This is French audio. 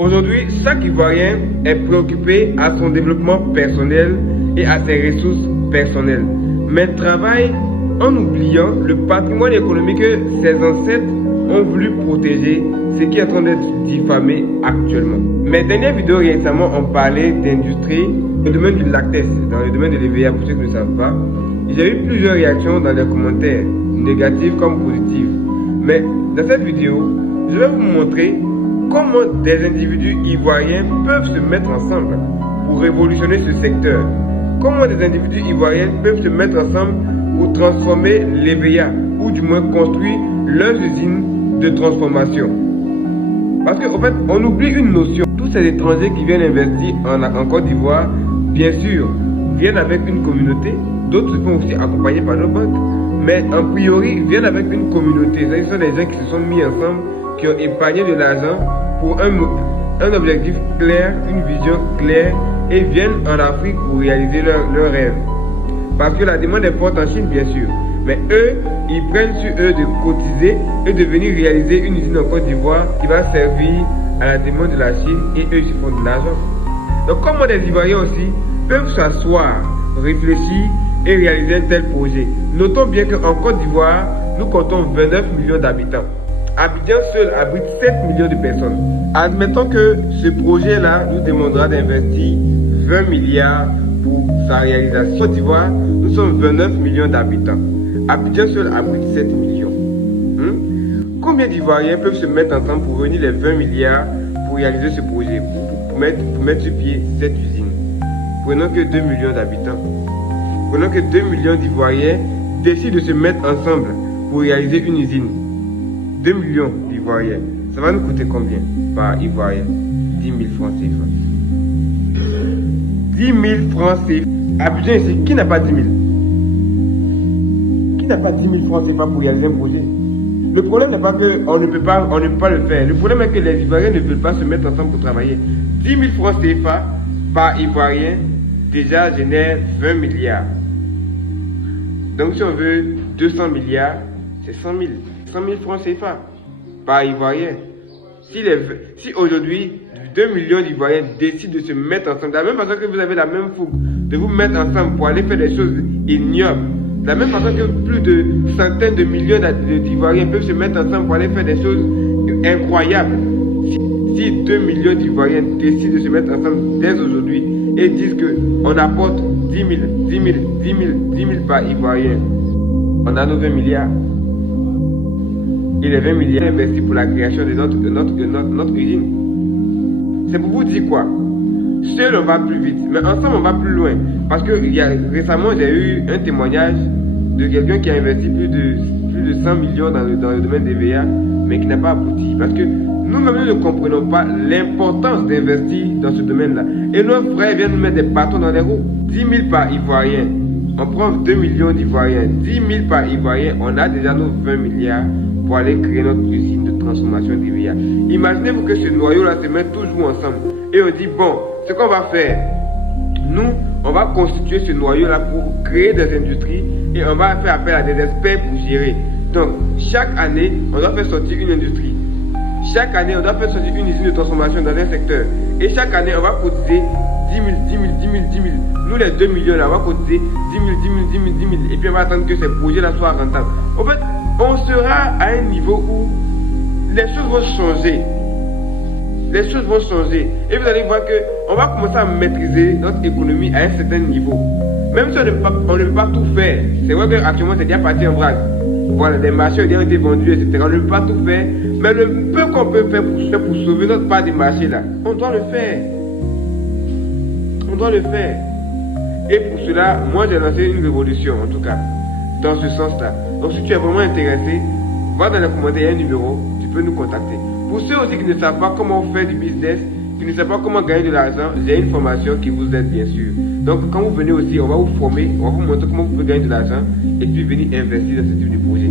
Aujourd'hui, chaque Ivoirien est préoccupé à son développement personnel et à ses ressources personnelles, mais travaille en oubliant le patrimoine économique que ses ancêtres ont voulu protéger, ce qui est en train d'être diffamé actuellement. Mes dernières vidéos récemment ont parlé d'industrie, dans le domaine du lactès, dans le domaine de l'EVA, pour ceux qui ne savent pas. J'ai eu plusieurs réactions dans les commentaires, négatives comme positives. Mais dans cette vidéo, je vais vous montrer comment des individus ivoiriens peuvent se mettre ensemble pour révolutionner ce secteur. Comment des individus ivoiriens peuvent se mettre ensemble pour transformer l'EVA, ou du moins construire leurs usines de transformation. Parce qu'en fait, on oublie une notion. Tous ces étrangers qui viennent investir en Côte d'Ivoire, bien sûr, viennent avec une communauté. D'autres se font aussi accompagner par nos banques. Mais en priori, viennent avec une communauté. Ce sont des gens qui se sont mis ensemble, qui ont épargné de l'argent pour un objectif clair, une vision claire, et viennent en Afrique pour réaliser leurs rêves. Parce que la demande est forte en Chine, bien sûr. Mais eux, ils prennent sur eux de cotiser et de venir réaliser une usine en Côte d'Ivoire qui va servir à la demande de la Chine, et eux, ils font de l'argent. Donc comment des Ivoiriens aussi peuvent s'asseoir, réfléchir et réaliser un tel projet. Notons bien qu'en Côte d'Ivoire, nous comptons 29 millions d'habitants. Abidjan seul abrite 7 millions de personnes. Admettons que ce projet-là nous demandera d'investir 20 milliards pour sa réalisation. Côte d'Ivoire, nous sommes 29 millions d'habitants. Abidjan seul abrite 7 millions. Combien d'Ivoiriens peuvent se mettre ensemble pour réunir les 20 milliards pour réaliser ce projet, pour mettre sur pied cette usine? Prenons que 2 millions d'habitants. Prenons que 2 millions d'Ivoiriens décident de se mettre ensemble pour réaliser une usine. 2 millions d'Ivoiriens. Ça va nous coûter combien par Ivoirien? 10 000 francs CFA. 10 000 francs CFA. Abidjan ici, qui n'a pas 10 000? Qui n'a pas 10 000 francs CFA pour réaliser un projet? Le problème n'est pas qu'on ne peut pas le faire. Le problème est que les Ivoiriens ne veulent pas se mettre ensemble pour travailler. 10 000 francs CFA par Ivoirien déjà génère 20 milliards. Donc si on veut 200 milliards, c'est 100 000. 100 000 francs CFA par Ivoirien. Si aujourd'hui 2 millions d'Ivoiriens décident de se mettre ensemble, de la même façon que vous avez la même fougue de vous mettre ensemble pour aller faire des choses ignobles, de la même façon que plus de centaines de millions d'Ivoiriens peuvent se mettre ensemble pour aller faire des choses incroyables, si 2 millions d'Ivoiriens décident de se mettre ensemble dès aujourd'hui et disent qu'on apporte 10 000, 10 000, 10 000, 10 000 par Ivoirien, on a nos 20 milliards. Et les 20 milliards investis pour la création de notre usine. C'est pour vous dire quoi? Seul on va plus vite, mais ensemble on va plus loin. Parce que récemment j'ai eu un témoignage de quelqu'un qui a investi plus de 100 millions dans le domaine des VA, mais qui n'a pas abouti. Parce que nous-mêmes nous ne comprenons pas l'importance d'investir dans ce domaine-là. Et nos frères viennent nous mettre des bâtons dans les roues. 10 000 par Ivoirien. On prend 2 millions d'Ivoiriens. 10 000 par Ivoirien, on a déjà nos 20 milliards pour aller créer notre usine de transformation d'IVA. Imaginez-vous que ce noyau-là se met toujours ensemble. Et on dit, bon, ce qu'on va faire, nous, on va constituer ce noyau-là pour créer des industries et on va faire appel à des experts pour gérer. Donc, chaque année, on doit faire sortir une industrie. Chaque année, on doit faire sortir une usine de transformation dans un secteur. Et chaque année, on va cotiser 10 000, 10 000, 10 000, 10 000. Nous, les 2 millions, là, on va cotiser 10 000, 10 000, 10 000, 10 000. Et puis, on va attendre que ces projets-là soient rentables. En fait, on sera à un niveau où les choses vont changer. Les choses vont changer. Et vous allez voir qu'on va commencer à maîtriser notre économie à un certain niveau. Même si on ne peut pas tout faire. C'est vrai qu'actuellement, c'est déjà parti en vrac. Voilà, des marchés ont déjà été vendus, etc. On ne peut pas tout faire. Mais le peu qu'on peut faire pour sauver notre part des marchés là, on doit le faire. On doit le faire. Et pour cela, moi j'ai lancé une révolution, en tout cas, dans ce sens-là. Donc si tu es vraiment intéressé, va dans les commentaires, il y a un numéro, tu peux nous contacter. Pour ceux aussi qui ne savent pas comment faire du business, qui ne savent pas comment gagner de l'argent, j'ai une formation qui vous aide bien sûr. Donc quand vous venez aussi, on va vous former, on va vous montrer comment vous pouvez gagner de l'argent et puis venir investir dans ce type de projet.